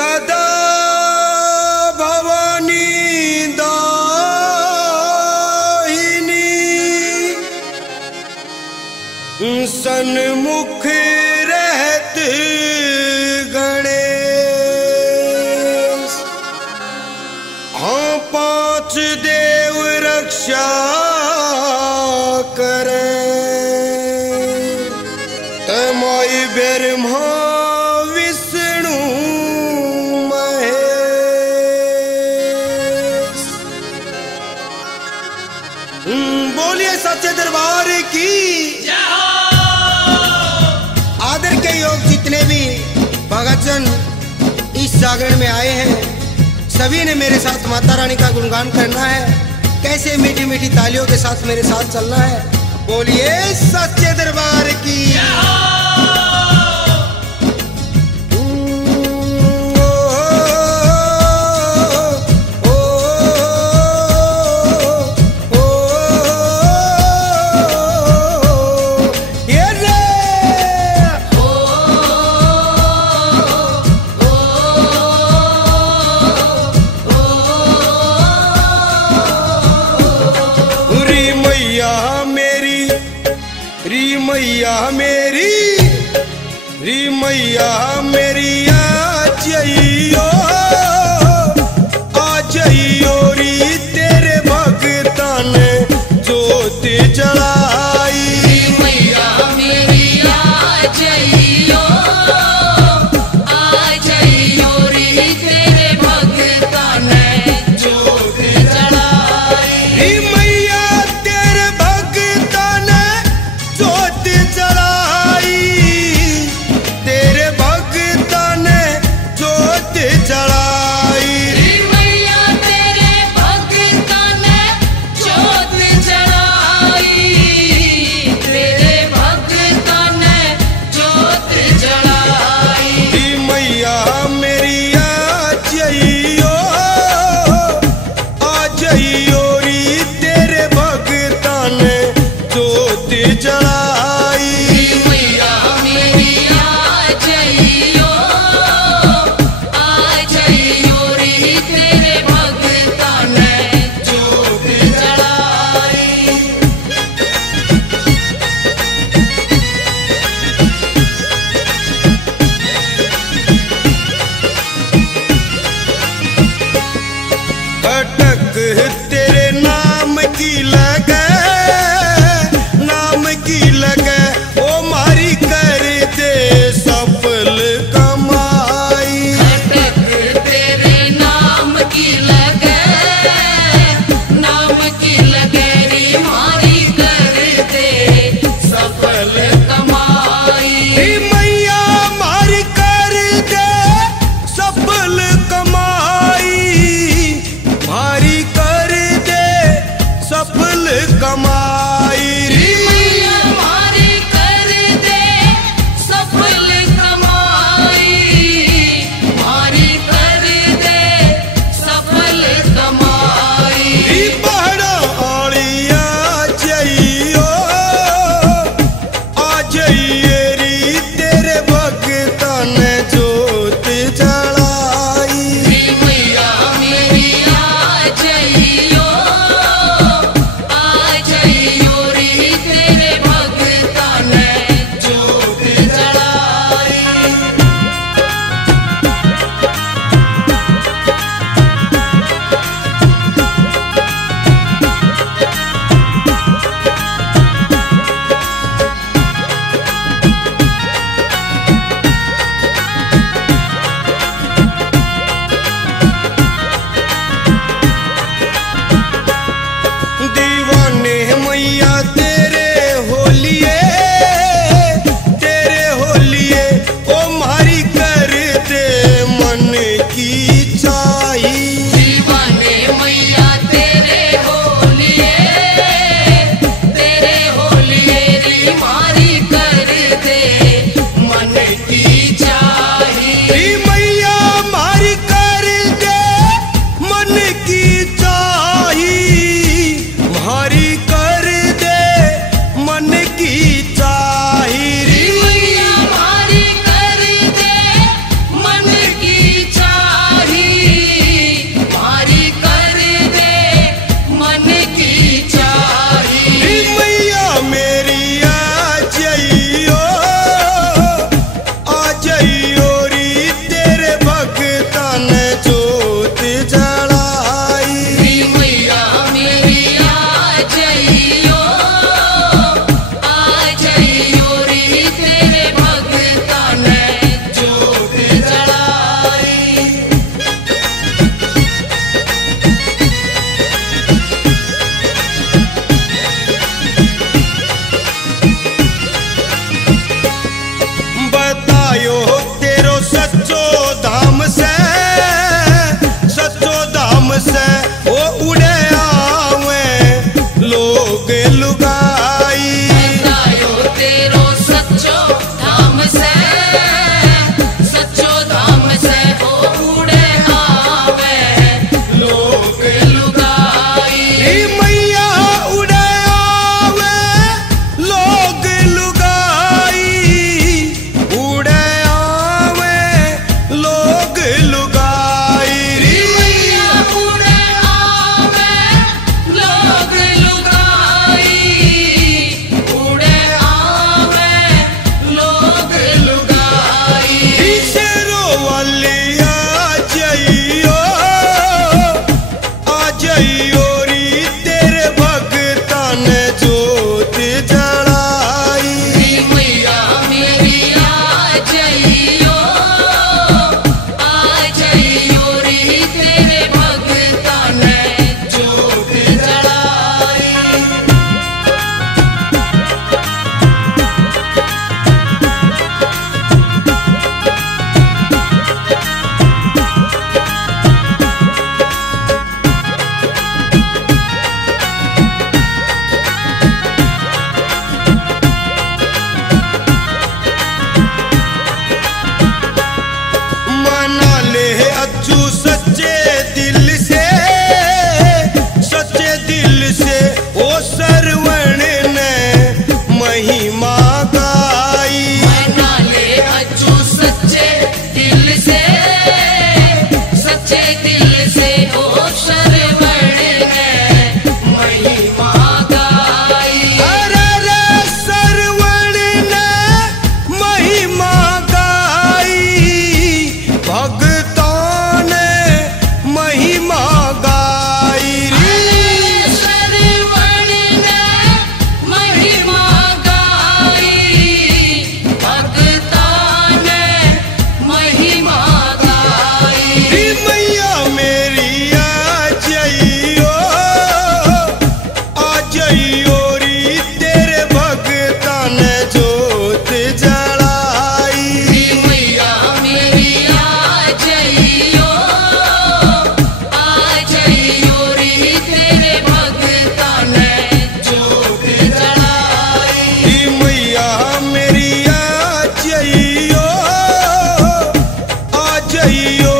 सदा भवानी दाहिनी सन्मुख रहत गणेश। हाँ पांच देव रक्षा करे तमोई ब्रह्मा विष्णु महेश। बोलिए सच्चे दरबार की। आदर के योग जितने भी भगतजन इस जागरण में आए हैं सभी ने मेरे साथ माता रानी का गुणगान करना है। कैसे मीठी मीठी तालियों के साथ मेरे साथ चलना है। बोलिए सच्चे दरबार की। री मैया मेरी आ जाइयो री तेरे भगता ने जोत जलाई। री मैया मेरी आ जाइयो री तेरे भगता ने जोत जलाई। री मैया तेरे भगता ने जोत जलाई। तेरे भग ले अच्छू सच्चे दिल से, सच्चे दिल से ओ सरवण ने महिमा गाई। मना ले अच्छू सच्चे दिल से, सच्चे दिल से ओ सरवण ने महिमा गाई। अरे रे सरवण ने महिमा गाई, भक्तों ने महिमा गाई। सरवण ने महिमा गाई, भक्तों ने महिमा गाई। मैया मेरी आ जाइयो, आ जाइयो री तेरे भक्तों ने जोत जलाई। मैया मेरी आ जाइयो रे तेरे भक्तों ने जोत जलाई। मैया मेरी आ जाइयो, आ जाइयो